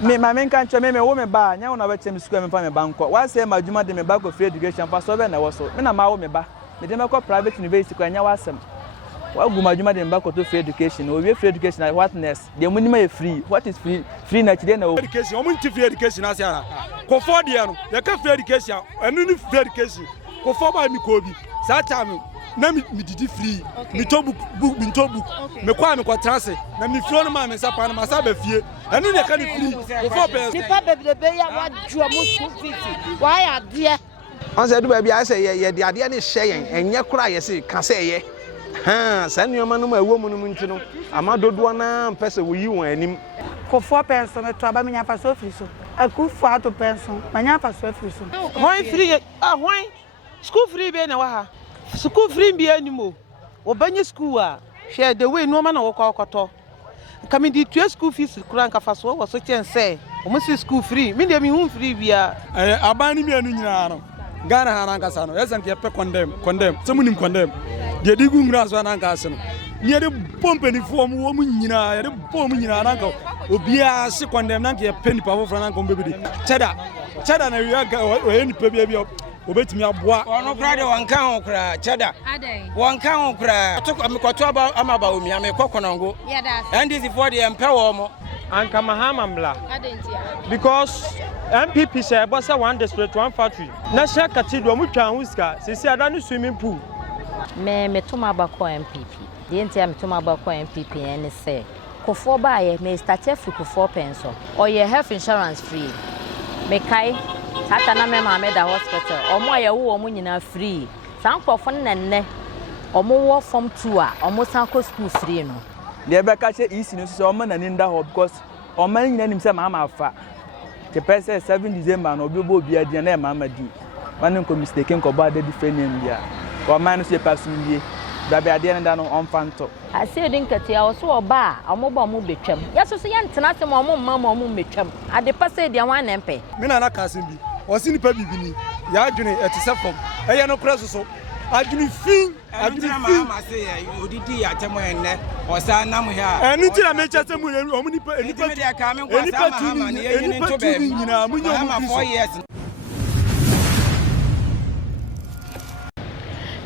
Me my men can't me woman ba nya una wetem school me pa me bank. Why say my juma de me back of free education for so be na wo so. Me na ma wo me ba. Me de me ko private university kwa nya wasem. Wa gu my juma de me back to free education. O we free education na whatness. The money e free. What is free? Free na chide na education. O mun ti free education as ya. Ko for dia no. Ya ka free education. Enu ni free education. Ko for ba mi ko bi. Sa time na mi didi free. Mi to book mi to book. Me kwa me kwa transe. Na mi fio no ma me sapa na ma sa ba fie. Enu ne ka ni free. Ko for person. Nipa bebe ya wa ju amu school fees. Why ade? On say do ba bia say ye de ade ne hye yen. Enye kura ye say ka say ye. Ha, sa nneoma no ma ewo mu no nti no. Amadodo na mpese wo yi won anim. Ko 4 person to aba me nya fa so free so. Aku 4 person. Manya fa so free so. Why free? Why? School free be na wa ha. School free be animo. Obanye school a share the way no man wo kwa okoto. Kami di two school fees kura nka fa so wo so chen say. O si school free. Me dey me hu free bia. Abani mi anu nyina no. Ghana hananka sa no. Yesa nke pe condemn. Semunim condemn. De digu ngra so hananka se no. Ni de pompe ni fo mu wo mu nyina, de bom nyina nanka. Obia se condemn nanka pe ni pa fo frananka mbebedi. Cheda na wi aga o ye ni pe bia obetimi aboa ono kra de wanka ho kra cheda wanka ho kra to amikoto Dr.Bawumia me kokonongo NDC for the empower mo anka Mahama mla because NPP say boss one district one factory na share cathedral mu twan huska sisi ada no swimming pool me toma ba ko NPP de entia me toma ba ko NPP ene say kofo ba ye me start free kofo penso or ye health insurance free me kai Tata na me mama da hospital. Omo ye wo omo nyina free. Sankofo nenne. Omo wo form 2 a omo sanko school free no. The be ka che isi no so omo na ni nda ho because omo nyina nim se mama afa. The person 7 December no obi bo obi adi na mama di. Wan ko mistake ko ba de different name dia. Ko man no se pass nie. Da be ade na no on fanto. Ase din katia wo so oba omo ba omo betwam. Yeso so ye ntena se omo mama omo betwam. Ade passe dia wan na mpe. Me na kasim bi. Osini pa bibini ya adwene etise fom eye no kra so adwene fin Mahama say odidi ya temo enne osa nam ha enu ti na me chese mu omu nipa enipa dia ka me kwa sa Mahama ne ye ni nto be nyina mu nyo mu 4 years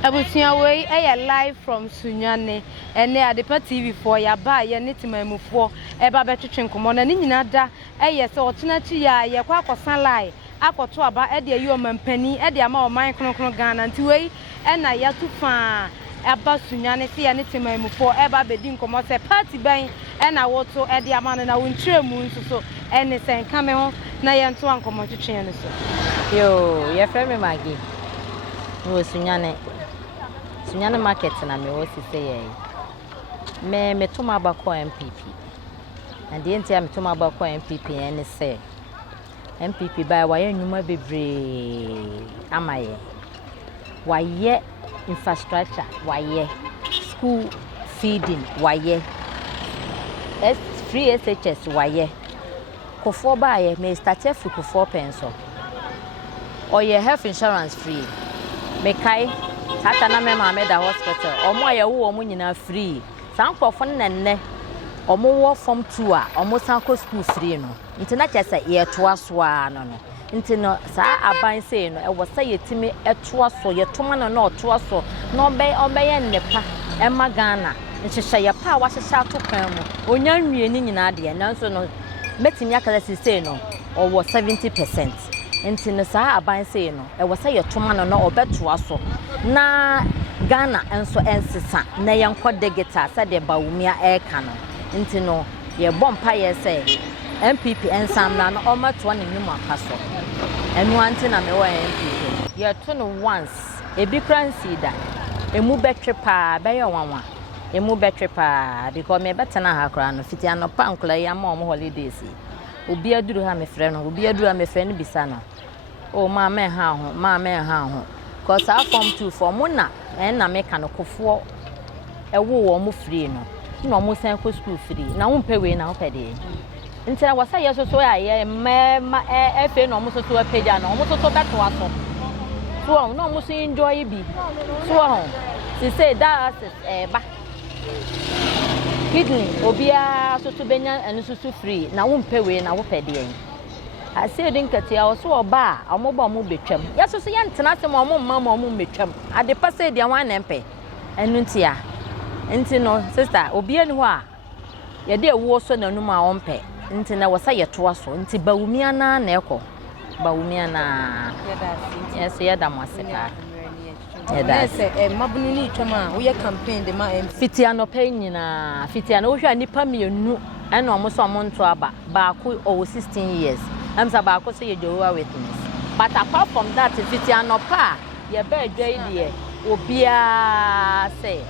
Abusia we live from Sunyani ene Adepa TV 4 ya ba ye ne timamufo eba betwetwe nkomo na ni nyina da se otena chi ya ye kwa akosan lai akoto aba ede ayi omampani ede ama oman kronkron Ghana nti we na ya tufa aba Sunyani se ya ne timamufo eba bedi nkomo se party ban na woto ede ama na wontremu nsuso ene se nka me ho na ye nto ankomo twetwe ne so yo ye frame magi wo Sunyani market na me wo sise ye me to ma ba ko NPP and the entia me to ma ba ko NPP ene say NPP ba wa ye nyuma bebre amaye wa ye infrastructure wa ye school feeding wa ye free SHS wa ye kofo ba ye me start free kofo penso or ye health insurance free me kai Tata na me mama da hospital. Omo ye wo omo nyina free. Sankofo nenne. Omo wo form 2 a omo sanko school free no. Nti na kyese ye toa so a no no. Nti no sa aban sei no e wo sa yetimi etoa so ye toma no na otoa so. No obe ye nnepa e ma Ghana. Nhihye ye pa wa hyehye atokan mu. Onya nwie ni nyina de nanso no metimi akala sei no owo 70%. Nti no sa aban sei no e wo sa ye toma no na obetoa so. Na Ghana enso ensesa na yenko digita sa de Bawumia eka no nti no ye bompa ye say NPP ensamla no omato ne nyuma kaso enu anti na me wa NPP ye to no once ebi kransi da emu betwe pa be ye wanwa emu betwe pa because me betena ha kra no fiti anopa nkola ya ma omo holidays obi aduru ha me frɛ no obi aduru ha me frɛ no bisa no o ma me ha ho cause our form 2 form na na me kan kofo wo mo free no na mo san ko school free na wo pɛ we na wo pɛ de ntia wasa ye so ya ye ma efe na mo so to page na mo so to beto aso so no mo so enjoy bi so ho si say that ba kidney obia so to benya enu so free na wo mpe we na wo pede yen ase din katia wo so oba amoba mo betwam yeso so yentena se mo mama mo betwam ade pase dia wan na mpe enu ntia enti no sister obia ni ho a ye de wo so na num a wo mpe enti na wo sa yeto aso enti Bawumia na eko Bawumia na yes ye da mwaseka yes mabunu ni twama wo ye campaign de ma fitiano pe nyina fitiano wo hwa nipa mienu ena omo so omo nto aba ba ko o 16 years am sa ba ko so ye Jehovah Witness but apart from that fitiano pa ye be dwai de obia say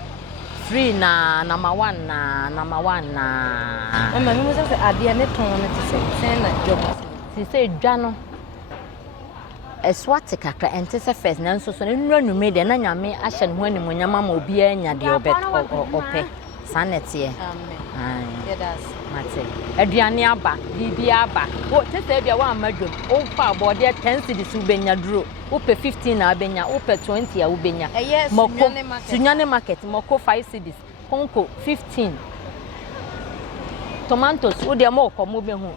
free na number 1 na mama mi mo say ade ne ton na ti say na job ti say dwa eswate kakra ente se first na nso so ne nura nume de na nyame ahye ne ho animonyama ma obi anya de obet ope sanete amen yedas mate aduane aba bibi aba wo tete bia wa amadwom o fa abode 10 cedis ubenya duro upe 15 na abenya upe 20 ya ubenya moko Sunyani market moko 5 cedis konko 15 tomatoes wo de mo komo be hu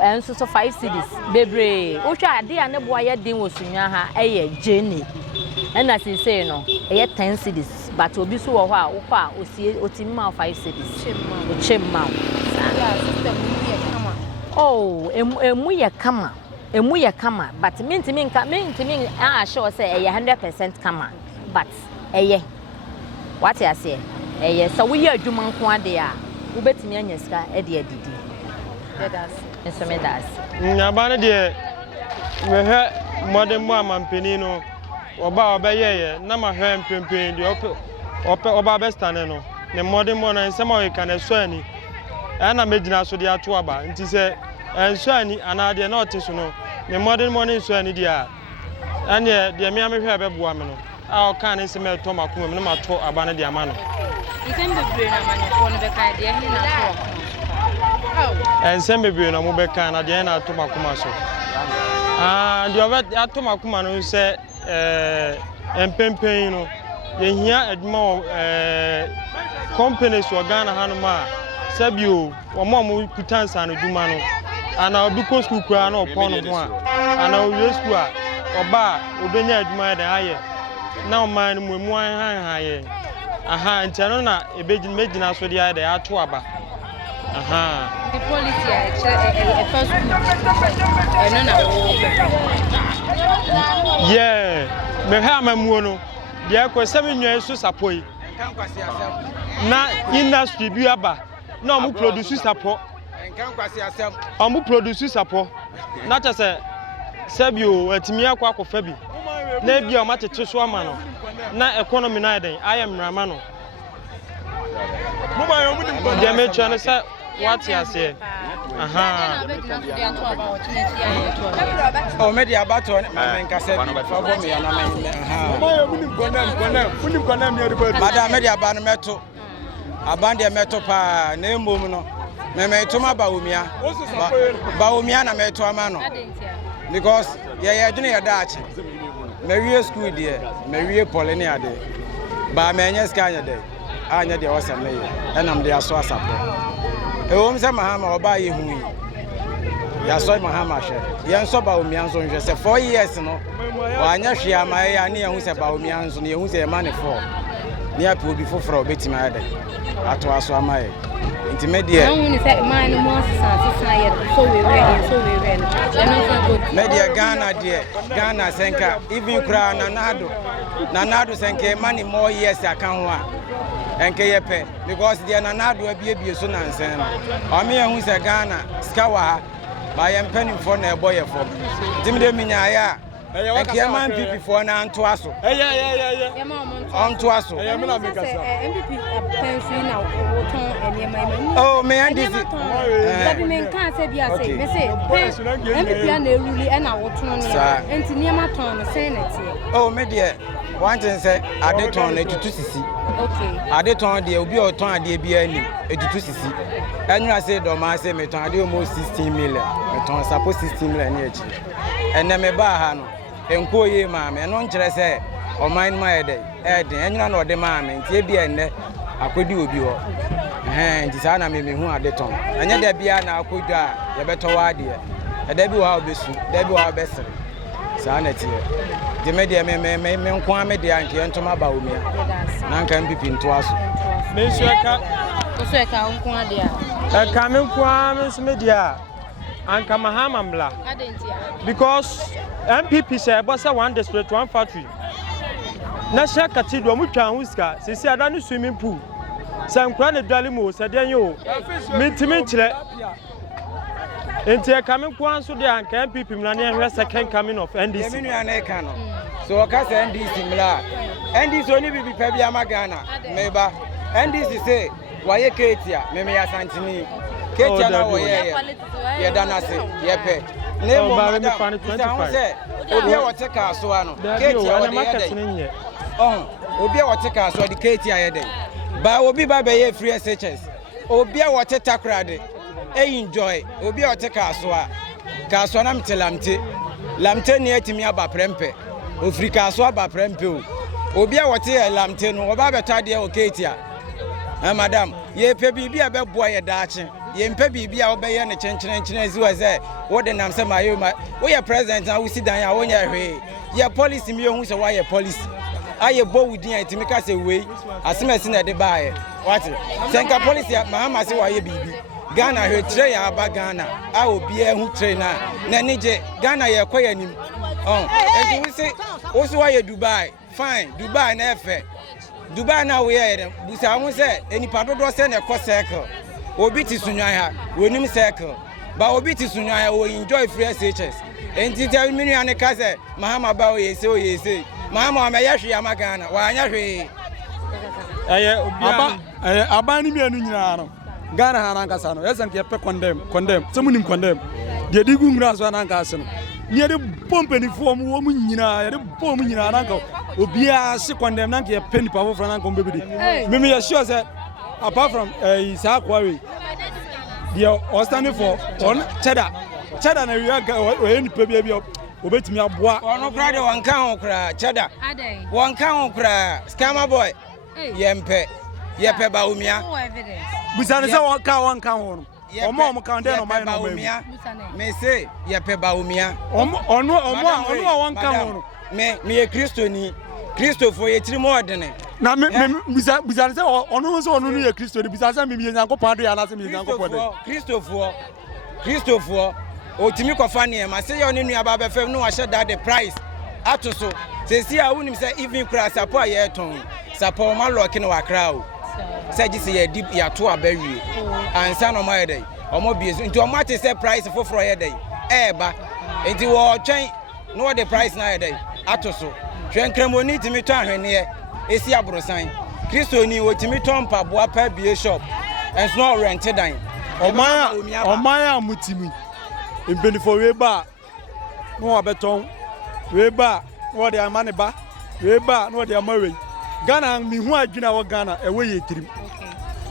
enso so 5 cedis bebre wo hwa ade a ne boa ye den wo Sunya ha eye jeni ena sise no eye 10 cedis but obi so wo ho a wo kwa otimma 5 cedis chemma system mu ye kama oh emu ye kama but mentimi a sure say eye 100% kama but eye what you say eye so we ye adwuma nko ade a ubetimi anya sika e de adidi yedas enso me das nyabane de we modern mo amampeni no oba obeyeye na ma hwe mpempen de ope oba bestane no ne modern mo na nsema we kan eso ani ana megina so de ato aba nti se enso ani ana de na ote so no ne modern mo na enso ani de a ane de me amehwe abeboa me no a o kan nse me to makoma me na ma to aba na de ama no Isembe bre na manefo no beka de ni na to. Ensembe bre na mo beka na de na to makoma so. De oba ato makoma no se empempen no ye hia adwuma companies Ghana ha no ma sabio mo kutansa no dwuma no ana obi ko school kura na opon no ho a ana owie school a oba obenya adwuma de aye na o man mu mu han ye aha ntano na medina so dia de ato aba aha the policy a first no na wo yeah me ha mamuo no dia ko 7 nwan so sapoi na industry bi aba na omu produce sapo omu produce sapo na tese sabio atimi akwa akofa bi na bia o matete so ama no na economy na den ayem rama no de me chane say what you say aha o media bato men ka say for bo me na men aha munim konam ne de madam media ba no meto abande meto pa na emom no me to ma Bawumia na meto ama no because ye dwene ye da ache Maria school there, Maria Polini ade. Ba menye ska anya de. Anya de wasam na ye. Enam de aso asapo. E wo mse Mahama oba ye hu yi. Ya so Mahama hwe. Ye nso Bawumia nso hwe se 4 years no. Wa anya hwe ama ya ne ye hu se Bawumia nso ne ye hu se ye mane 4. Ne api obi foforo obetima ade. Ato aso ama ye. Nti media. Na woni se man no mo sisa ye so we no. Media Ghana senka even kra nanado senke mani more years akan ho a enke yepe because dia nanado abie so nansen o me hu se Ghana ska wa ha ba ye mpanim for na eboye for timde minya ya enke man NPP for na anto aso onto aso NPP pension na woton enema oh me NDC Baby men kan say bia say me say NPP na eruli e na woton ne enti niema ton no say na tie oh me de one thing say ade ton na tutu sisi okay ade ton de obi o ton ade bia ani etutu sisi enura say do ma say me ton ade almost 16 million me ton suppose 16 million ni echi enne me ba ha no enko ye ma me no nkire say o man ma ede enura na ode ma me ntie bia enne akodi obi ho nti saa na me hu ade ton anya da bia na akodwa ye beto wa ade e da bi wa obesu da bi wa obesere saa na tie de me de me nko ame de anke entoma Bawumia na nka NPP nto aso me sueka nko ade a ka me nko ame so me dia anka Mahama mla because NPP say boss one district one factory na share cathedral mu twa huska sisi ada no swimming pool sankra ne dwale mu sede yo mitimi kire enti ka me nko anso de anka NPP mla ne hwe second coming of NDC me nua na ka no so waka say NDC mla NDC oni bibi pa bia magana meba NDC say waye ketia me ya santini ketia na waye ye dana se ye pe ne mo ba me fan 25 obi a wote ka so ano ketia waye ye obi a wote ka so de ketia ye den ba obi ba be ye free SHS obi a wote takrade enjoy obi a wote ka so na mtelamte lamte ne atimi aba prempe ofri ka so aba prempe o obi a wote lamte no oba betade o ketia madam ye pe bibia be boa ye daache ye mpe bibia obeye ne chenchenenchene ziwa ze wo de nam se mayo ma wo ye president na wo sidan ya wo nya hwe ye policy mi ohun se wa ye policy aye bo wudin itimi ka se we asemesi na de baaye what senka policy Mahama se wa ye bibi Ghana hwe tre ya aba Ghana a obi ehu tre na nije Ghana ye koya nim enti wo se wa ye Dubai fine Dubai na efe Dubai na we here busa hu se enipa dodo se na ko circle obi ti Sunyani ha wonim circle ba obi ti Sunyani ha wo enjoy free SHS enti tell me nu ane ka se Mahama ba o yese Mahama ma ya hwe ya magana wa anya hwe aba ni mienu nyina no Ghana ha nan kasa no yesa nke pe condemn semunim condemn de digu ngra so nan kasa no ni de pompeni fo mu wo mu nyina de bom nyina nan ka obi a se condemn nan ke pe nipa fo nan ko mbebidi me ya sure say apart from isa kwari they are standing for on cheddar na we are nipa bia obetimi aboa ono kra de wanka ho kra cheddar wanka ho kra scammer boy yempe Bawumia busane se wanka ho no omo kan de no mai no me say yepe Bawumia ono wanka ho no me ye Christopher ye tiri mo odene na me busane se ono so ono no ye Christopher busane se me ye Nyankopon de ana se me Nyankopon de Christopher o timi kofa ne ma se ye onu nua ba be fam no wa she that the price atoso se si a wonim se even kra support ye ton support ma lock no wakra o se ji se ye deep ya to abawie ansa no ma ye dey omo biesu nti omo ate se price foforo ye dey ba enti wo twen no the price na ye dey atoso hwen kremoni timi to ahwene ye esi abrosan Kristoni o timi to mpaboa pa bie shop enso no rented dan omaya mutimi impeni for we ba no abeton we ba no de amane ba we ba no de amawe Ghana mi hu adwina wo Ghana ewe ye tirim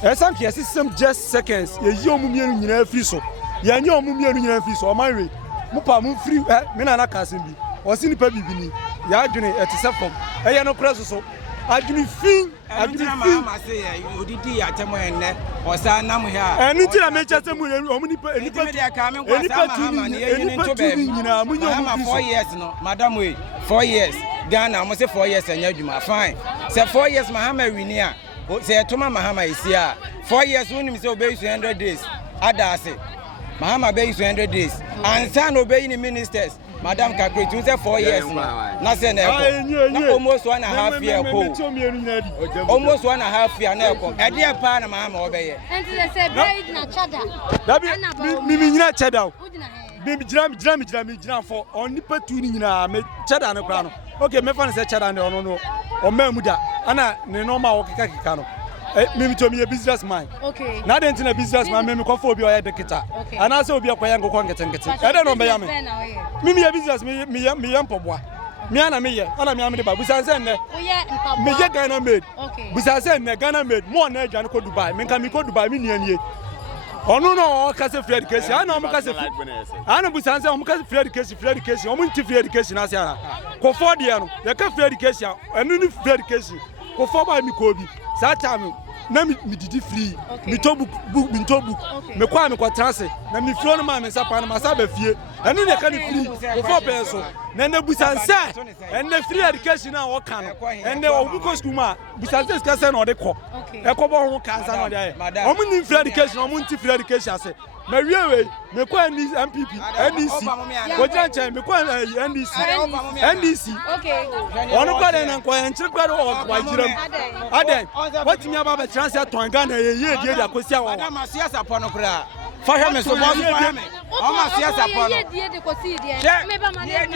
esan ke system just seconds ye yi omumienu nyina afi so ye anya omumienu nyina afi so omanwe mu pa mu free me na kasim bi o si nipa bibini ya adwene etise fom eye no kra so adwene fin Mahama say odidi ya temo enne o sa nam here eni ti na me chese mu nipa Mahama ne ye nto be nyina mu Mahama 4 years no madam we 4 years Ghana mo say 4 years anya adwuma fine say 4 years Mahama wini a say toma Mahama isi a 4 years unim say obey 100 days adase Mahama be 100 days and san obey ni ministers Madam Kakret, you say 4 years now. Na say na almost 1.5 year ko. Almost 1.5 year na ko. E dey pa na Mahama obeye. And they say buried na cheddar. Me nyina cheddar. Me jira for on nipa tu ni nyina me cheddar na kra no. Okay, me fa na say cheddar na ono no. O ma mu da. Ana ne normal wo keka no. Me to me a businessman. Okay. Na den na businessman me ko fo obi o ya dekita. Ana say obi akoya ngoko ngete. E dey no be ya me. Me a business me yam poboa. Me ana me ye. Ana me am de ba. Busan say ne. Me ye Ghana made. Okay. Busan say ne Ghana made. Mo na adwan ko Dubai. Me kan me ko Dubai me nia nie. Ono no o ka say free education. Ana mo ka say. Ana busan say mo ka say free education. O mo nti free education na say ana. Ko for de no. Ye ka free education. Enu ni free education. Ko for ba mi ko bi. Sa time na me didi free me to book me to book me kwa me kwatranse na me fio no ma me sapa na masa ba fie enu ne ka ni free go for peso na na busanse en na free education na wo kan en na obu ko school ma busanse ska se na ode ko e ko bo ho kansa na ode aye o mu ni free education o mu nti free education ase me wie me kwa NPP NDC go janche me kwa NDC okay ono kwa na kwa enchi kwa do wa jiram aden what me aba be transfer to Ghana ye die dia kosi awo madam asiasa pono kra fa hwe me so bo fa me o ma asiasa pono ye die de kosi die me ba ma ye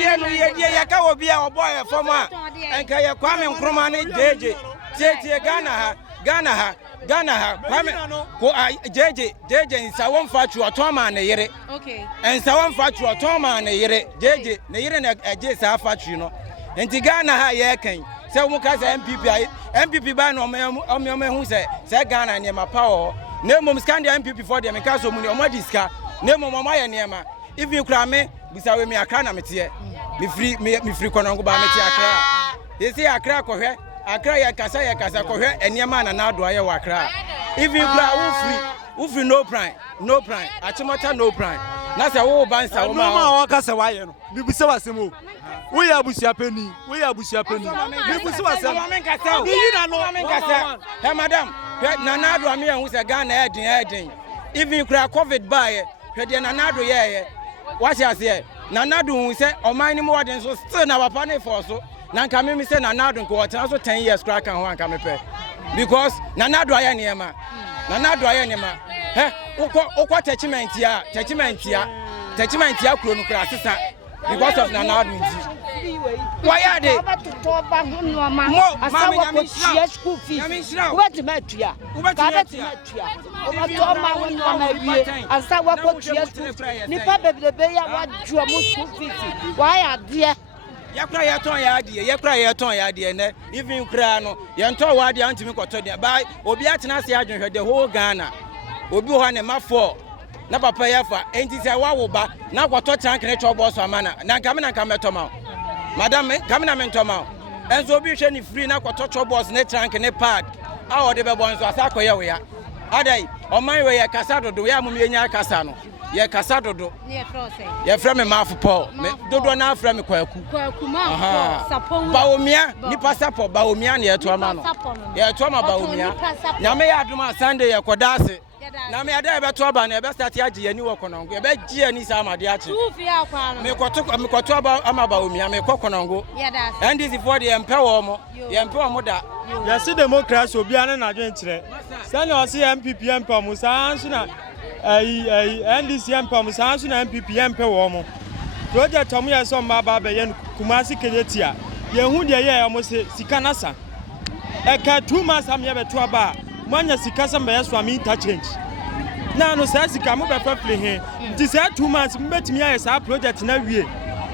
die ya ka obi a obo ye fom a enka ye kwa me nkroma ne jeje tie Ghana ha kwame ko jeje nsawon fachu otoma na yere okay nsawon fachu otoma na yere jeje na yere na eje sa fachu no enti Ghana ha ye kan se mu ka se MPP ba no o hu se Ghana ne ma power na mom scandia MPP for dem ka so mu ne o ma diska na mom o ma ye ne ma if you kra me bisawe me akra na mete me free konongo ba mete akra yesi akra ko hwe akra ya kasa ko hwe eniema na na do aye wa akra if you kra wo free no prime achimota no prime na se wo bansa wo ma wa kasa wa ye no mi bise wasemo wo ya abusia pani mi bise wasemo mi kasa mi na no mi kasa he madam na na do ame hu se Ghana eden if you kra covid buy hwe de na na do ye what you say na na do hu se oman ni mo waden so still na papa ne for so na nka me say na na do ko wata so 10 years kra kan ho anka me pe because na na do aye niema he ukwa attachment ya kuro no kra sesa because of na na do nti why are they asawa ko tia school fees wet matua obato ma won ma wie asawa ko tia school nipa bebebe ya wadwo mo school fees why are there yakra ye ton ya de ne even kra no ye nto wa de antimi kwoto de ba obi atena se adwenhwe the whole Ghana obi ho ne mafo na papa ya fa enti se wa wo ba na kwoto tank ne chobo so amana na nka metoma madam kam na mentoma enzo obi hwe ni free na kwoto chobo ne tank ne park a o de be bonzo asako ye we ya adai o man we ye kasa dodo ya mum ye nya kasa no ye kasa dodo ye frame mafu Paul dodo na frame kwaku ma sapon Bawumia nipa sapo Bawumia na ye to ama no ye to ama Bawumia nyame ya aduma Sunday ye kodase na me ada be to aba na e be start agi yani wo konongo e be gi ani sa amade achi me kwoto aba ama Bawumia me kokonongo NDC for the empower mo da ya si democracy obi ane na dwen kire sani o si MPP empower mo sanso na NDC empower sanso na MPP empower mo project omo ye so mba ba ye Kumasi Kejetia ye hu de ye omo se sika nasa e ka 2 months am ye be to aba mwanya sika sa mba so am interchange na no sa sika mo be fafle he ti say 2 months mbetimi aye sa project na wie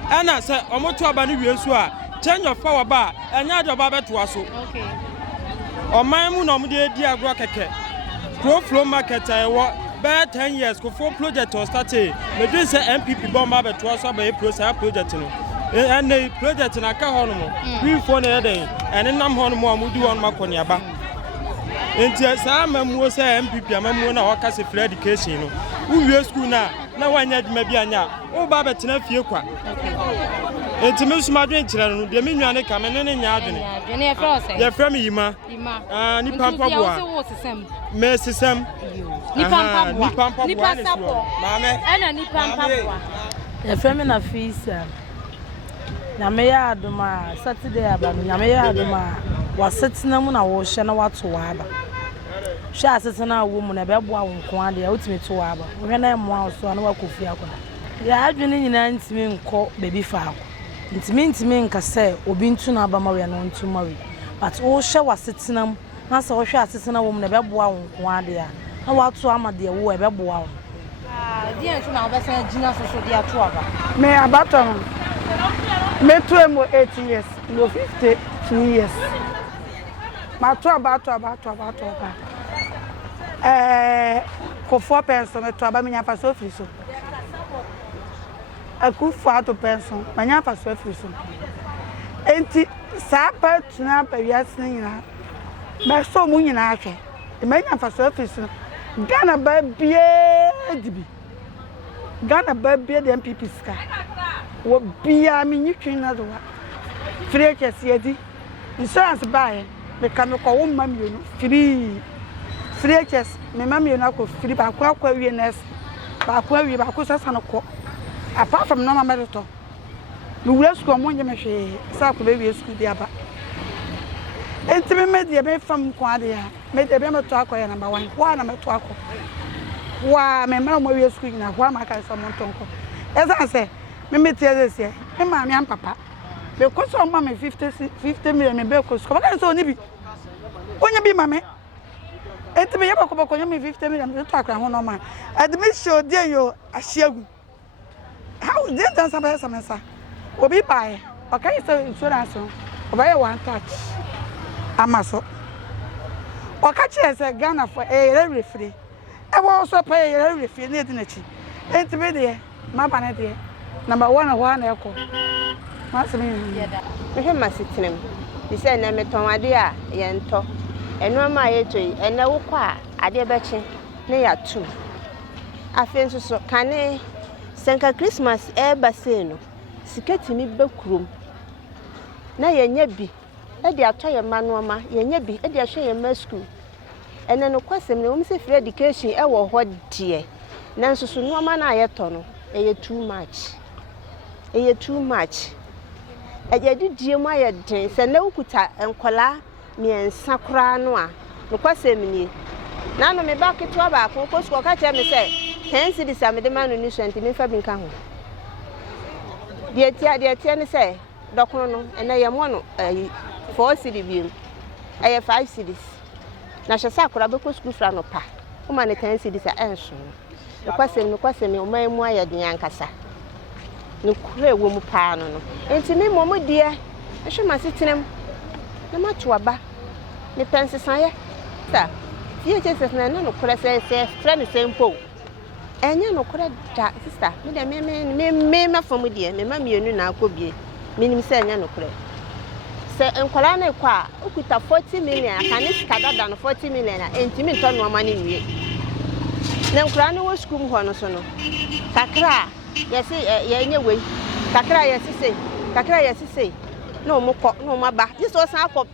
ana se omo to aba no wie so a change of power ba enya do ba beto aso okay oman mu no mo de di agro keke grow flow market wo be 10 years ko for project o start e me do say MPP bo ma beto aso ba e project no and project na ka ho no mo we for na den en nam ho no mo amudi won makoni aba enti sa mamuo say MPP amamuo na waka se free education no uwie school na wanya djuma bi anya wo ba betena fie kwa enti me suma dwen kire no de me nwane ka me ne nya adwene ye fra say ye fra me yima ni pampa boa me sesam ni pampa sapo mame ana ni pampa boa ye fra me na fees na me ya aduma Saturday aba na me ya aduma wasetina mu na wo hye na wato aba hwe asetina wo mu na be boa wo nko ade utimi to aba wo na emo so na wakofi akoda ya adwene nyina ntimi nko bebi fa ako ntimi nka se obi ntu na aba ma we no ntu ma we but wo hye wasetina mu na se wo hwe asetina wo mu na be boa wo nko ade a na wato amade wo e be boa wo die nso na obesa gina so dia to aba me abaton me to emo 8 years no 52 years ma to aba ko 4 person to aba menya pa so free so aku 4 person menya pa so free so enti sa pa tuna pa wiase nyina me so mu nyina ahwe Emanya fa surface no. Ghana ba bie dibi. Ghana ba bie de NPP ska. Wo bia me nyitwi na do wa. Free kesi edi. Insurance buy me ka me ko wo mamienu free. Free kesi me mamienu akọ free ba akọ awie nurse. Ba akọ awie ba akọ sasa no ko. Apart from normal medical. Me wura school mo nye me hwe sa akọ be wie school dia ba. Enti me media be fam ko ade ya. Me de be me to akọ ya number 1. Wa na me to akọ. Wa me ma mo wie school na wa ma ka so mo tonko. Esa say me metia this here. Me ma me am papa. Be ko so ma me 50 million me be ko so. Ba so ni bi. Onya bi ma me. Enti me yeba ko nya me 50 million me to akọ ho no ma. Admission dey yo ahyiagu. How dey dan sa obi buy. Okay so insurance. Oba one touch. Amaso. Okachi say Ghana for a referee. I will also pay a referee near the nachi. Enti be there. Ma bana there. Number 1 echo. Masimi. Me he masitinem. Bi say na meton ade a ye nto. Eno ma ye toyi, ene wo kwa ade be chi ne ya tu. Afen so kane senka Christmas e ba say no. Siketi mi be kurom. Na ye nya bi. E de ato ye manuama, ye nya bi, e de ahwe ye ma school. Ene no kwasem ne wo se free education e wo ho de. Nanso so nuama na ye to no. Eye too much. Eye too much. Eye didie mu aye den se na ukuta enkola miensa kra no a no kwasem ni. Na no me ba keto ba ko ko ka che me se 10 cedis a me de manu ni so ntimi fa bi nka ho. De tia ne se dokono no ene ye mo no 4 cedis bi. Eye 5 cedis. Na hye sa kra be ko school fra no pa. O ma ne 10 cedis a enso. Kwasem o mai mu aye den ankasa. Ne kure wo mu pa no no. Enti me mo die ehwe masitinem na mato aba. Ne pensesan ye. Ta. Ye Jesus na no kure se friend sempo. Enye no kure da sister. Me de me mafom die, me ma mienu na akobie. Minim se enye no kure. Se enkwala na kwa okuta 40 million akane skada da no 40 million na enti me to no ma ne wie. Na nkura ne wo school ho no so no. Kakra yesi ye enye we. Kakra yesi say. No mo ko no ma ba. This was akọ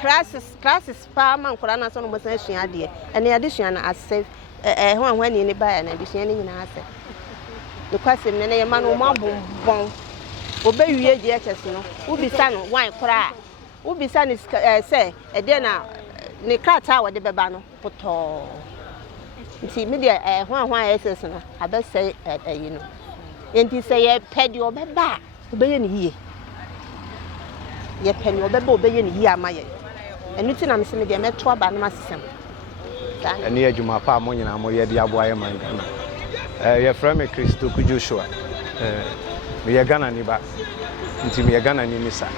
classes pa man nkura na so no mo san sua de. Ene ade sua na asef ho anwani ne ba ya na de sua ne nyina asef. The question ne ye ma no mo bon. Obewie je ekese no. Ubisa no wan kura. Ubisa ni say e de na ne krata wo de beba no poto. Nti me de ho ekese no abese yi no. Enti say ye pedi obeba obeye ne hie. Ye pedi obeba obeye ne hie amaye. Enu ti na me se me de meto aba no masesem. Eni adwuma pa mo nyina mo ye de aboaye man Ghana. Ye frame me Kristo Kujoshua. Me ye Ghana ni ba. Nti me ye Ghana ni nisa.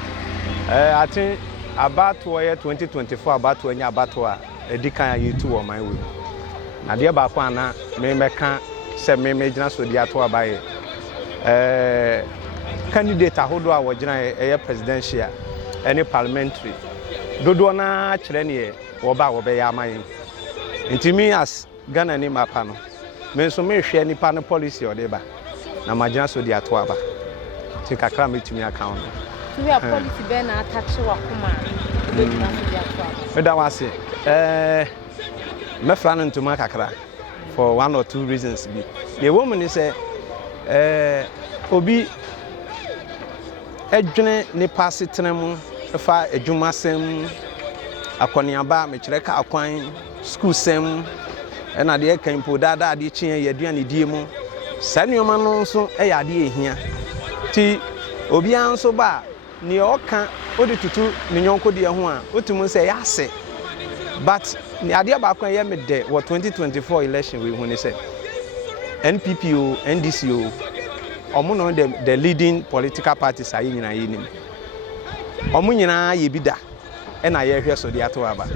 I think about 2024 about nya about edikan yitu wo man we. Na de ba kwa na me meka se me gina so de ato abaye. Candidate ahodo a wo gina e presidential any parliamentary dodo na kire ne wo ba wo be ya amaye. Nti me as Ghana ni mapa no me so me hwe nipa no policy o de ba na magina so de ato aba. Ti kakra metumi account. We are policy be na attach wa kuma. Me da wase me flan ntuma kakra for 1 or 2 reasons bi. The woman is obi edwene ne passe tenemu fa edwuma sem akoniaba me kire ka akwan school sem na de kan po dada de chie ye aduane die mu sanuoma no nso ya de ehia ti obi anso ba ne oka odi tutu ne nyonko de ho a otumu se ya ase but ne ade ba akwan ye me de 2024 election we hu ne se NPP o NDC o omo no the leading political parties ayi nyina yenim omo nyina ye bida e na ye hwe so de ato aba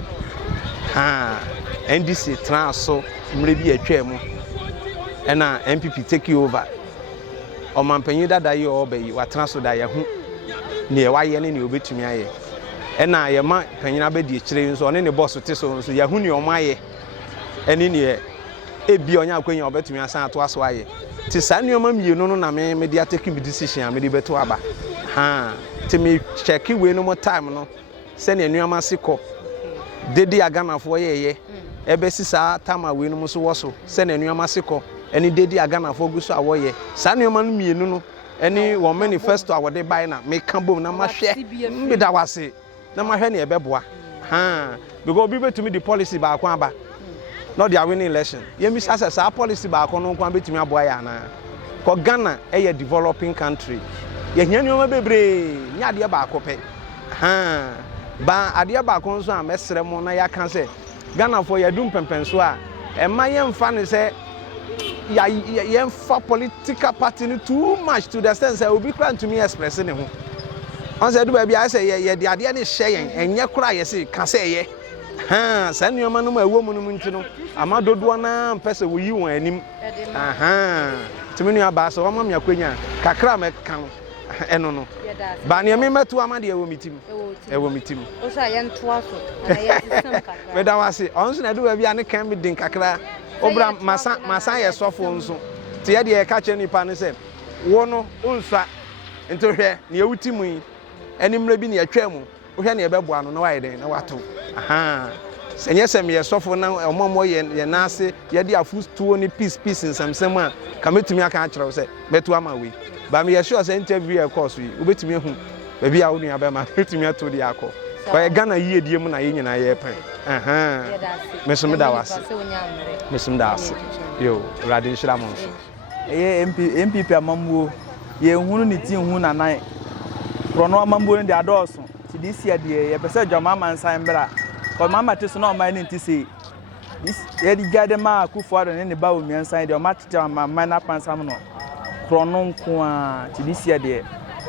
NDC transo mre bi atwa mu e na NPP take over omampanyi dada ye obayi wa transo da ye hu ne wa ye ne obetumi aye e na ye ma panyina be di kire nso one ne boss te so nso ye hu ne omo aye eni ne ebi onya akwanya obetumi asan ato aso aye ti sa nneoma mienu no na me dey take me decision am dey beto aba ha ti me check we no mo time no se ne nneoma sekọ dedi aganafo yeye ebe sisa tama we no mo so woso se ne nneoma sekọ eni dedi aganafo guso awoye sa nneoma no mienu no eni wo manifesto awode bai na me kan bom na ma hwe me da wase na ma hwe ne ebeboa ha because obi betumi the policy ba akwa aba not their winning election yemi access our policy ba akwa no kwa betumi aboa ya na ko Ghana a developing country ye hia nyoma bebre nya de ba akọ pe ha ba ade ba akọ nso a mesere mo na ya kan se Ghana for ya dum pempenso a e ma ye mfa ne se ya mfa political party no too much to the sense obi kran to me express ne ho on say do ba bia say ye de ade ne hye yen enye kura ye se ka se ye ha sa nyoma no ma ewo mu no nti no ama dodo na mpese wo yi won anim aha timinu aba so ma me akwanya kakra me kan eno no ba ne me metu ama de ewo mitim o sa ye ntoa so na ye system kakra me da wase on so na do ba bia ne kan me din kakra obra masa ye sofo nso te ye de ye ka che nipa ne se wo no unsa nto hwe ne ewutimu yi enimre bi ne atwa mu hwe ne ebeboa no na waye den na wato aha senye sem ye sofo na omomo ye nase ye de afu tuo ni peace nsamsem a kametumi aka akire se betu ama we ba me ye sure say interview e course yi obetumi hu ba bia wo nua ba ma betumi ato de akọ ko ye Ghana yie die mu na ye nyina ye pen aha mesum da wase mesum da wase yo radin shramon ye NPP amamwo ye hunu ni ti hu na nan krono amamwo ni de adoso ti this year de ye pese JohnMahama nsan bra ko mama te so na o man ni ti se this ye di gade ma Akufo-Addo ne Bawumia nsan de o ma tete ma na pansam no krono nko a ti this year de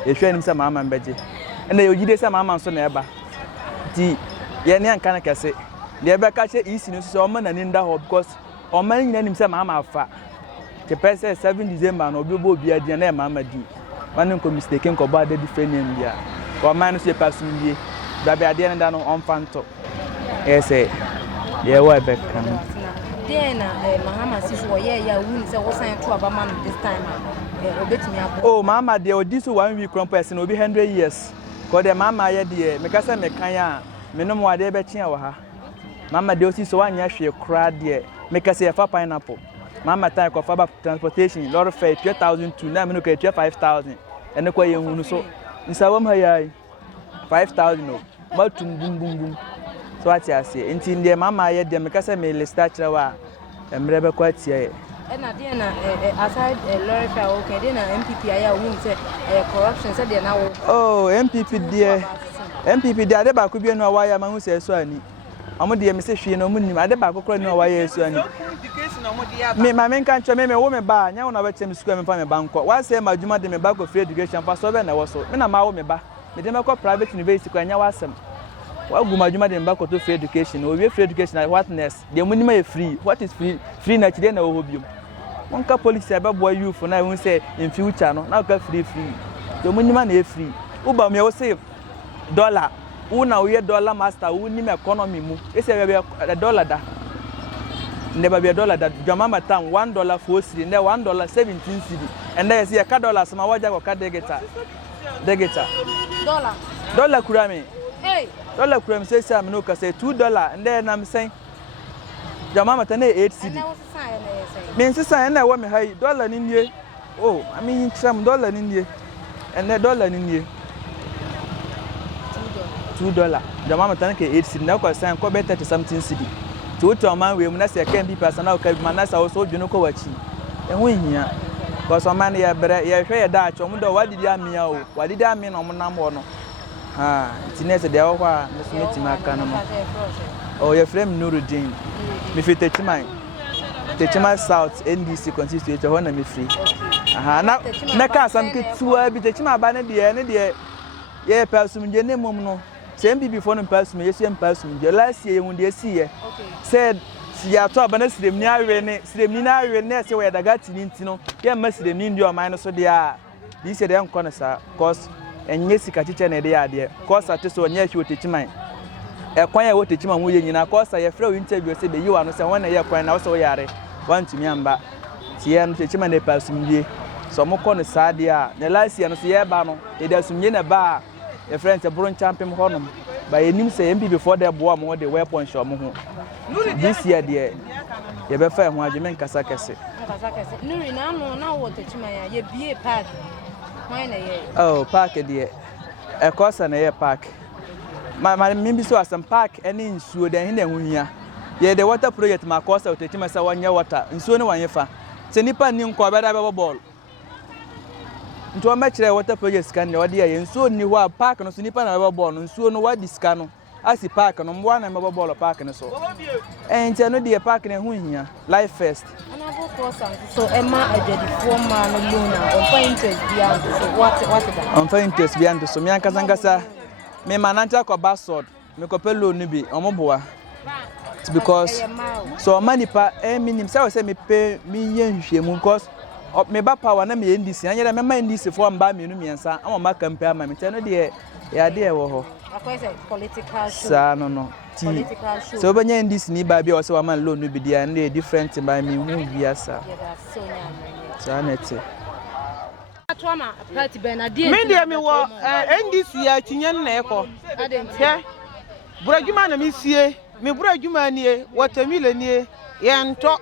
ye hwe nim se Mahama mbeje na ye ogide se Mahama nso na eba ti ye ne anka na kese de ebe ka che isi no so o man na ni nda ho because o man nyina nim se Mahama afa the person 7 December no obi obi adi na Mahama di one ko mistake ko ba de different name dia o man no se person die da be ade na no on fanto say ye wa be kan then Mahama si so ye ya win say wo san to aba man this time obetimi abo oh Mahama de odi so 1 week kron person obi 100 years ko de Mahama ye de me ka say me kan ya me no mo ade be chia wa ha Mahama de osi so anya hwe kra de me ka say fa pineapple Mahama time ko for transportation lot of fare 2000 to na me no ka 5000 ene ko ye hunu so nsawam ha yai 5000 no ma tum bum bum bum so ati ase enti ndie Mahama ye de me ka say me list akira wa emre be ko atia ye na de na aside lorry fare okay de na NPP aya win say corruption say de na wo oh NPP de ade ba ko bi no wa ya ma hu say so ani amo de me se hwie no munnim ade ba kokoro ni wa ya so ani me ma men kan cho me wo me ba nya wo na ba chem school me fa me banko wa say ma djuma de me ba ko free education fa so be na wo so me na ma wo me ba me de me ko private university ko nya wa asem wa gu ma djuma de me ba ko to free education o we free education na whatness de munnim e free what is free na chide na wo hobium won ka policy aba boy youth na won say in future no na ka free de munnim na e free wo ba me wo say dollar una we dollar master we ni economy mu ese be dollar da never be dollar da JohnMahama tam $1 for cedi ne $1 17 cedi and there say ka dollar sama waja ko ka degeta dollar kura me dollar kura me say am no ka say $2 and there na me say JohnMahama tam 8 cedi me insisa na wo me hai dollar ni nie oh I mean some dollar ni nie and there dollar ni nie $2 JohnMahama tan ke 8 cedi na ko san ko be 30 something cedi to man we mu na se kan bi person na ko man na sa so dwunu ko wachi e ho hia ko so man ye bre ye hwe ye da acho mu do wadidi amia o wadidi ami no mu nam wo no ha tinese de wo kwa me so meti maka no o ye frame Nurudin me fi Techima South NDC constituency ho na me free aha na ka sam ke tuwa bi Techima ba ne de ye person je ne mom no NPP before no person yes person je last year when they see said ya to abana sirem ni awe ne se we daga tininti no ye masirem ni ndi o man so de a bi se de enko na sa cause enye sika chiche na de ade cause ate so onye hwe Techima kwan ya wote chima mu ye nyina ko sa ye frɛ interview se be yi wa no se won na ye kwan na wo se wo yare wantumi amba tie no chima na pasumdie so mo ko no saade a na last year no so ye ba no e da sumye na ba ye friend bron champion honom ba enim se MPP before the boa mo de weapon show mo ho this year de ye be fa ho adweme nkasa kese nuri na no na wo te chima ya ye bie park why na ye oh park de e ko sa na ye park ma mimbi so asam park eni nsuo de hin na huhia ye the water project ma ko sa otechima sa wanye water nsuo ne wanye fa se nipa ni nko beda be ball nto ma kire water project scan ne wode ye nsuo ni ho a park no so nipa na be ball no nsuo no wadi scan no asi park no mbo na me ball park ne so nche no de park ne huhia life first ana bo ko sa so e ma adwadi fo ma no loan on for interest bia so what that on for interest bia ndo so mi ankasa me mananta ko basod me ko pelo ni bi omoboa because so money pa minim say me pay me yenhwemu because me ba power na me NDC anyere me ma NDC for mba me nu miensa am ma campaign ama me tell no de ya de e wo ho political show sa no so banya NDC ni ba bia o se wa man loan no bi dia na different by me hu bia sa sa nete atwama party benadie me dia me wo NDC ya tinyen na eko adente buradwuma na me sie me buradwuma nie watermelon nie yento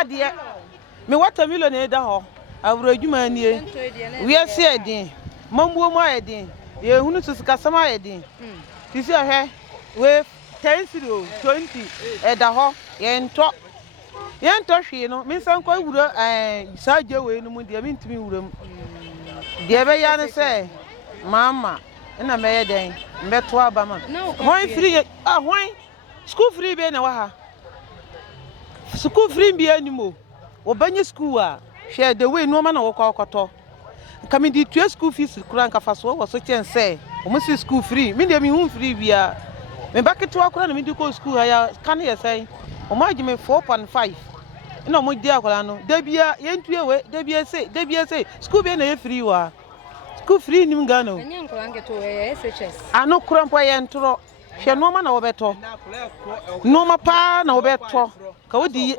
ade me watermelon ne da ho aburadwuma nie we sie edin mambuo mu ayedin ye hunu susika sama ayedin tisi ahwe we 10-20 eda ho yento hwe no me san kwa wuro saje we no mu dia me ntimi wuro mu dia be ya ne se mama na me yeden mbeto abama hoin free hoin school free be na wa ha school free bi animo obanye school a share the way no ma na wo kwa okoto kami di tue school fees kura nka faso wo so chen say o mo si school free me dey me hu free bia me baketo akura na me di ko school ya kan ye say o ma gime 4.5 ina mo di akura no da bia ye ntue we da bia say school be na ye free wa school free nim Ghana enye nkora ngeto we SHS ano kura mpo ye ntoro hwe no ma na wo beto no ma pa na wo beto ka wodi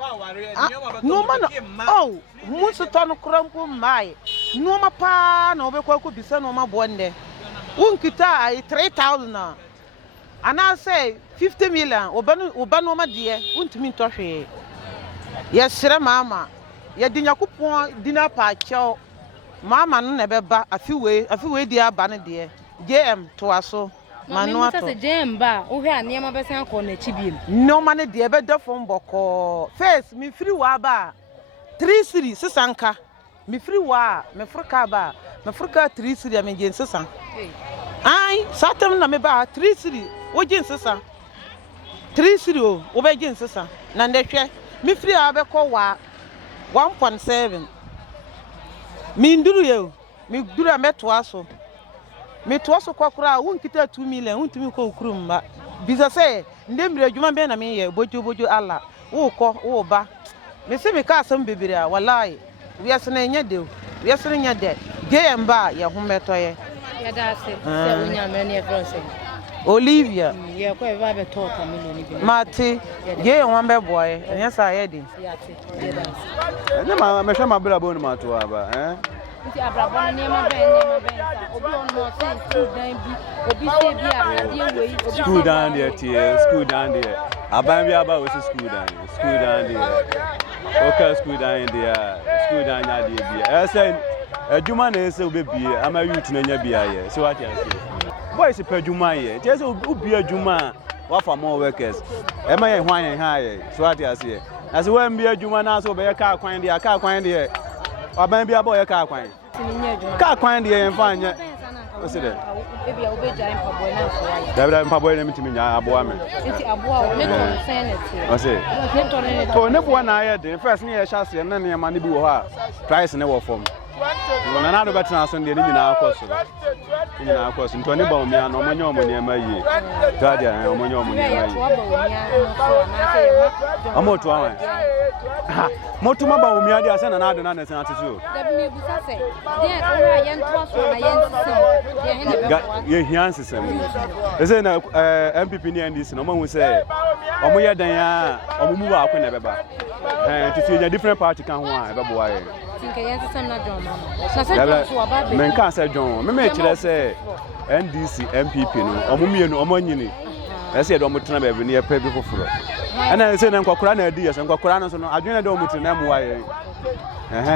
no ma na oh musu ton kura mpo mai no ma pa na wo be kwa ko bisa no ma bonde unkita ai 3000 ana say 50 million oba no ma de untimi ntohwe yesere mama ye dinyakopon dina pa kyo mama no na beba afiwe di aba ne de JM to aso manu ato se JM ba wo hwe anema besan ko na chibiem no ma ne de be da fom boko face mi free wa ba 3 series sisanka mi free wa me fruka ba me fruka 3 series me gen sisan ai satam na me ba 3 series wo gen sisan 3 series wo be gen sisan na ndehwe mi free wa be ko wa 1.7 mi nduru ye mi duru ameto aso mi to aso kwakura won kita 2 million won timi ko okurum ba bisa se ndemre adwuma be na me ye bojo ala wo ko wo ba me se me ka asam bebere a wallahi wiase na nya de wiase na nya de gem ba ye hometo ye ya da se se unya me ne France Olivia ye ko e ba be to ka million bi mati ye won be boy enya sa ye di ya te ye da se na ma me hwe ma bra bo ni ma to aba nti abrabon ne ma ben sa obi on no say school dan bi obi say bi arade we obi school dan there tie school dan there aban bi aba we school dan there okay school dan nya there bi say adwuma na say obi bie ama youth na nya bia ye so what you say boys pe adwuma ye tie say obi adwuma wa for more workers e ma ye hwan ha ye so what you say as we bi adwuma na so be ka kwan there aban bia boy ka kwan de yen fa nya o se de bia obeja mpaboy na so ya dabra mpaboy na mitimi nya aboa me nti aboa o ne to senate o se to ne bo na aye de first ne ye hyase na ne ma ne bi wo ha price ne wo form na na do betra so de ni nyina akoso nto ne Bawumia no monyo mo ne ma yi to ade monyo mo ne ma yi amoto awan Motuma Bawumia dia se na ado na na se atiso. Da bi me busa se. Dia ora yen to aso na yen sisem. Dia hen de be. Ye hian sisem. Ese na NPP ni NDC no mahu se omo ye dan a omo mu ba akwa na beba. Titi nya different party kan ho a bebo wa ye. Tinka yen sisem na JohnMahama. Na se so aba be. Men kan se John. Me kire se NDC NPP no omo mienu omo nyini. Ese do mutena be ne pe bi foforo. Ana se na nkokora na adi ese nkokora no so no adwene do mutena mu wa ye.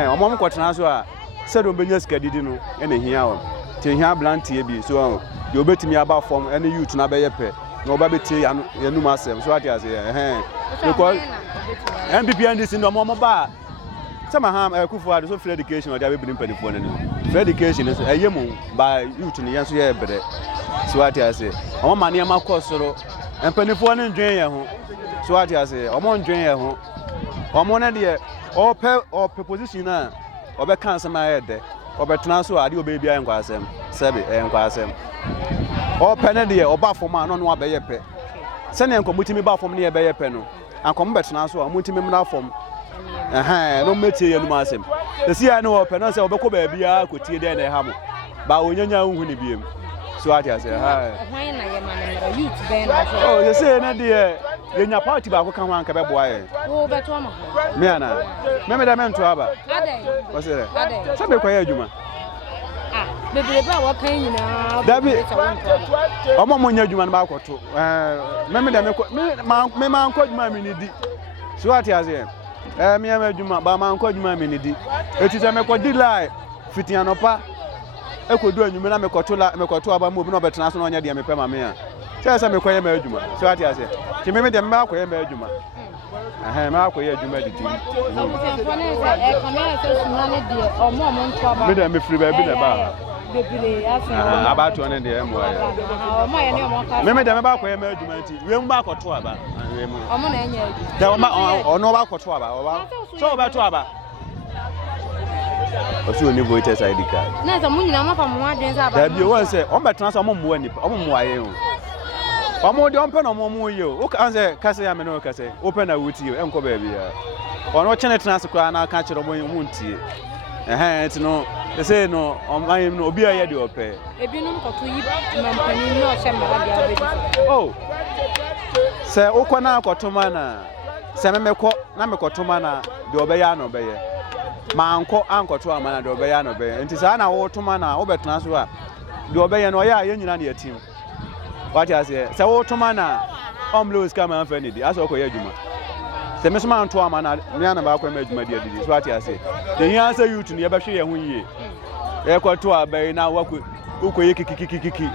Omo mkotena so a se do benya sika didi no ene hia o. Ti hia blantie bi so de obetimi aba form ene youth na be ye pe. Na oba betie yanu masem so ati ase because NPP NDC no mo ba se Mahama kufu ade so free education ode abebiri mpanifo ne no free education so eyemu ba youth ne yanso ye bere so ati ase omo mane ma kosoro mpanifo ne ndwen ye ho so ati ase omo ndwen ye ho omo ne de ope position na obe kan sama ye de obe tena so ade obe bia enkwa asem sebe enkwa asem ope ne de oba foma no no abeye pe se ne enko mutimi ba fom ne ye beye pe no ankom betena so mutimi mna fom no metie yenu masem esi ya no ope no se obekọ ba bia kotie de na ha mo ba onyanya hu ne biem so ati ase ha hwan na ye manara youth ben na so oh ye say na de yenya party ba ko kan wan ka be boa ye wo beto ama me ana me da me nto aba adai o se adai se be kwa ye adwuma bebere ba wa kan nyina dabi omo mo nya adwuma na ba akoto me da me ma anko adwuma me ni di so ati ase me am adwuma ba ma anko adwuma me ni di etite me ko di lai fitian opa ekodu anwuma na me koto aba mo bi no betena so no nya de me pe ma me a se me ko ye me adwuma so ati ase ti me de me ba ko ye me adwuma me akoye adwuma didi me da me free ba bi na ba bebere asan abato ne de mo aye omo ye ne omo ka me da me ba koye me adwuma nti we mu ba koto aba we mu omo na enya da ono ba koto aba oba so ba to aba osi oni voters ID card na za munyina ma fa mo adwen za aba da bi won se on betena so omo mo ani omo mo aye o omo de ompe no mo ye o ka anse kase ya me no kase open na wuti yo enko ba bia ono chene tena so kwa na ka kire mo ntie enti no say no on no obi aye de ope ebinum koto yi mampani no hye mara dia obedi oh se okona akotoma na se memekọ na mekotoma na de obeya na obeye ma anko ankoto amana de obeya na obeye enti sa na wo toma na wo betena so a de obeye no ya nyina na yatim what you say se wo toma na omlos kama amfani di aso koye adwuma se me so ma nto amana me na ba kwa me adwuma di adidi so what you say de hian say youth ni ye behwe ye ho yie e kwato abai na wako ukoye kikikikiki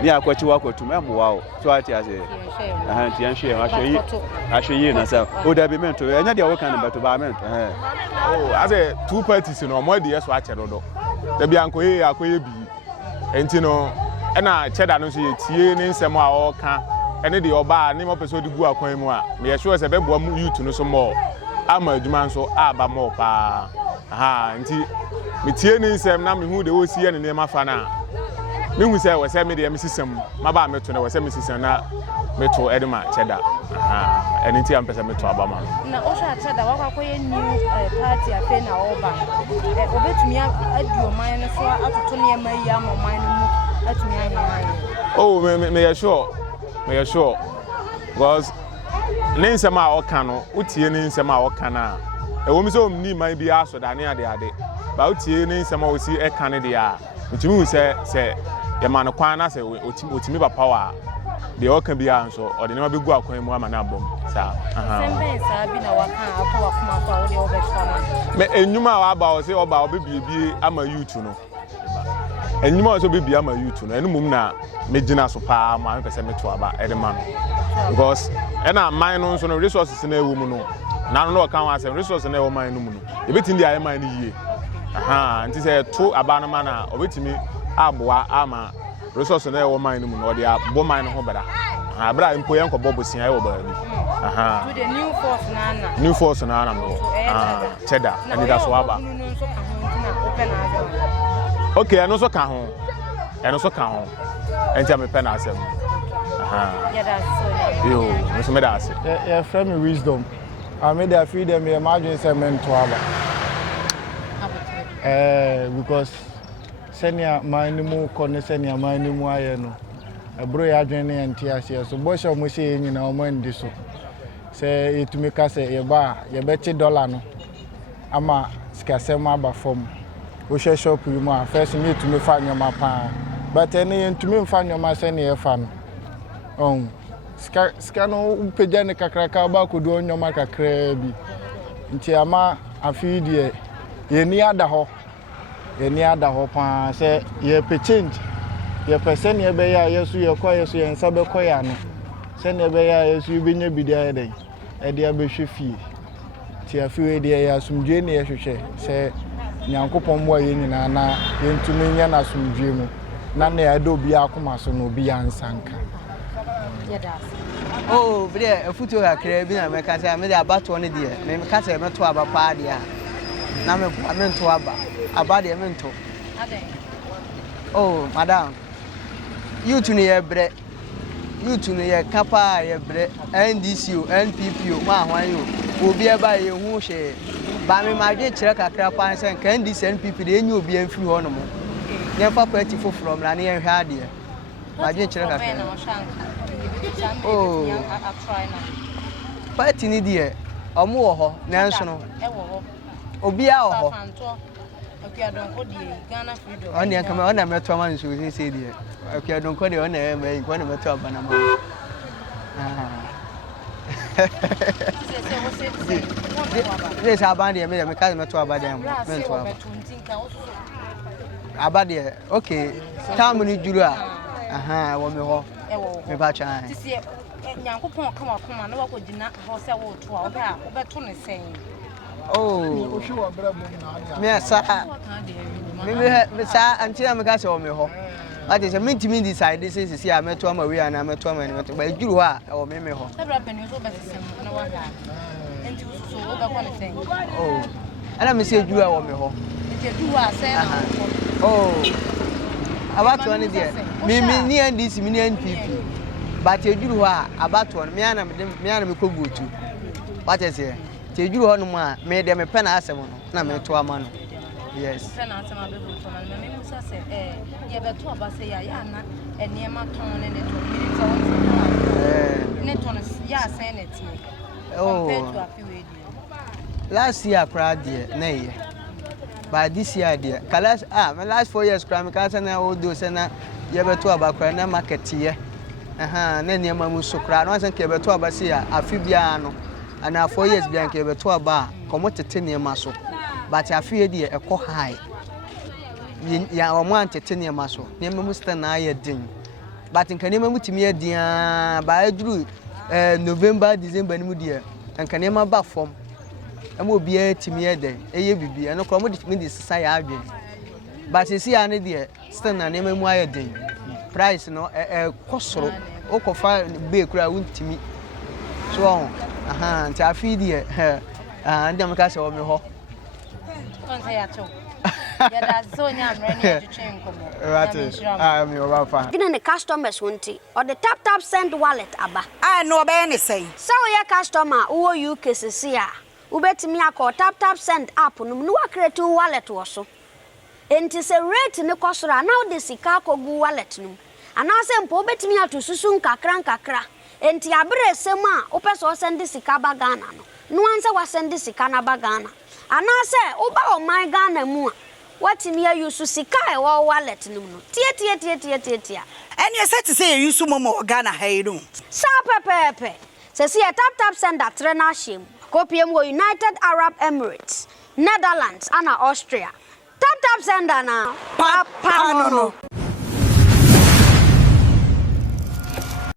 ni akwachi wako tumemu wao so what you say ti an hwe ahwe na sa o da bi mento enya de wo kan na beto ba mento oh ase two parties no mo de yeso ache dodo da bi ankoye akoye bi enti no na cheda no so ye tie ne nsem a o ka ene de oba ne mo peso de gu akwan mu a me ye sure se be boa mu youth no so mo ama adwuma nso aba mo pa nti me tie ne nsem na me hu de wo sie ne ma fa na me hu se we se me de me sisem ma ba me to ne we se me sisem na me to edema cheda ene nti am pese me to aba ma na o sha cheda wa kwa koye new party afa na oba obetumi adio man no so atoto ne ma yi ama man no mu atumi anya oh me sure because ne nsema a oka no utie ne nsema a oka na ewo mi so ni man bi aso da ne ade ba utie ne nsema o si eka ne de a utumi hu se ye man kwan na se otimi ba power de oka bi a nso o de ne ma be gu akwan mu ama na abom sa sembe sa bi na waka ato wakuma kwa o de obetwa me enwuma wa ba o se oba obebie ama youth no enyuma so bibia ma youth no enu mum na mejina so pa ma pese meto aba edema no because ena man no so no resources na ewu mu no na no ka wan say resources na ewu man no mu no ebetindi aye man no yie nti say to aba no ma na obetimi aboa ama resources na ewu man no mu no de abo man no ho bra abra impo yen ko bobosia e wo ba ni to the new force na na no cheda and that's what aba okay, I know so can home. And tell me pen asem. Yeah, that's so. Yo, Mr. Medasi. Yeah, friend me wisdom. I made a feed them imagine cement to because senior minimum corner senior minimum ayeno. A bro agent and TSC, so boys of Musi in our mind this. Say it to make us a bar, you bet $1 no. Ama skasema ba form. We share shop you ma first need to me find your mapa. But any to me find your ma send your fan. Skano pejane kakraka ba ko do nyoma kakra bi. Nti ama afi die ye ni ada ho. Ye ni ada ho pa say ye pe change. Ye person ye be ya yesu ye ko yesu ye nsa be ko ya no. Se ne be ya yesu be nya bidia den. E dia be hwe fie. Ti afi we dia ya sumdwe ne ye hwehwe. Se Nyankopon mo ye nyina na ye ntumi nya na sumdwe mu. Na na ya do bia akoma so no bia nsanka. Oh, there a photo of Caribbean, I can say I made about 1 year. Name Cass, I meant to have a party. Now I meant to have a body mental. Oh, madam, you to near bread. You to near Kappa, bread, NDC, NPP, why you will be by you who share. By me, my dear check a crap and can this NPP, then you'll be a few ornament. Never pretty for from Lani and Hardy. My dear check oh, party ni dear, or more national. Obia or only come on, I'm not one who say dear. Okay, I don't call the honor, make one of the top and this abandon, I made a mechanic to about them. About there, okay, time when you do that. Aha, what me ho? Me ba chan. This year, Nyankopon come on, no could not horse a wood to our back, but to saying. Oh, me sa. Me sa until I'm gas on me ho. That is a mean to me decide this is here. I met to my way and I met to my but you are or me ho. Oh, and I'm say you are me ho. Oh. About 1 year. Me NDC, me NPP. But you do about 1 me and go to. What is here? You do on one, made them a pen asem, na me to a man. Yes. Pen asem, I say, you have 2 of us say, Yana, and near my tone and it. Yes, saying it. Oh, last year, proud dear, nay. By this year, dear. My last 4 years, crime, because I will do Senna, you ever to about Crana market here. Then your mamma so crown, once and came to Abasia, a Fibiano, and now 4 years behind came to a bar, come to 10 year muscle. But I fear, dear, a co high. Ya wanted 10 year muscle, near Musta Naya ding. But in Canema to me, dear, by Drew, November, December, dear, and Canema back from. And will be a timmy day, a baby, and no commodity me this society. But you see, an idea, stand and name wire day. Price no a costro, or coffee bake round to me. So, I feed here, and them cast over me. I'm your wife. Getting the customers won't or the tap send wallet, Abba. I know about anything. So, your customer, who you kisses here. Ubeti mi akọ tap send app no no create wallet wo so enti se rate ne kosora na de sika kogu wallet no ana se mpo ubeti mi atu susu nkakra enti abre sem a opeso send sika ba Ghana no anse wa send sika na ba Ghana ana se uba o my Ghana mu a wati mi use sika e wo wallet no tie eni se te say use momo Ghana ha no sa pepepe se si tap send atre na shim Kopium were United Arab Emirates, Netherlands, and Austria. Tap sender now. Papa no.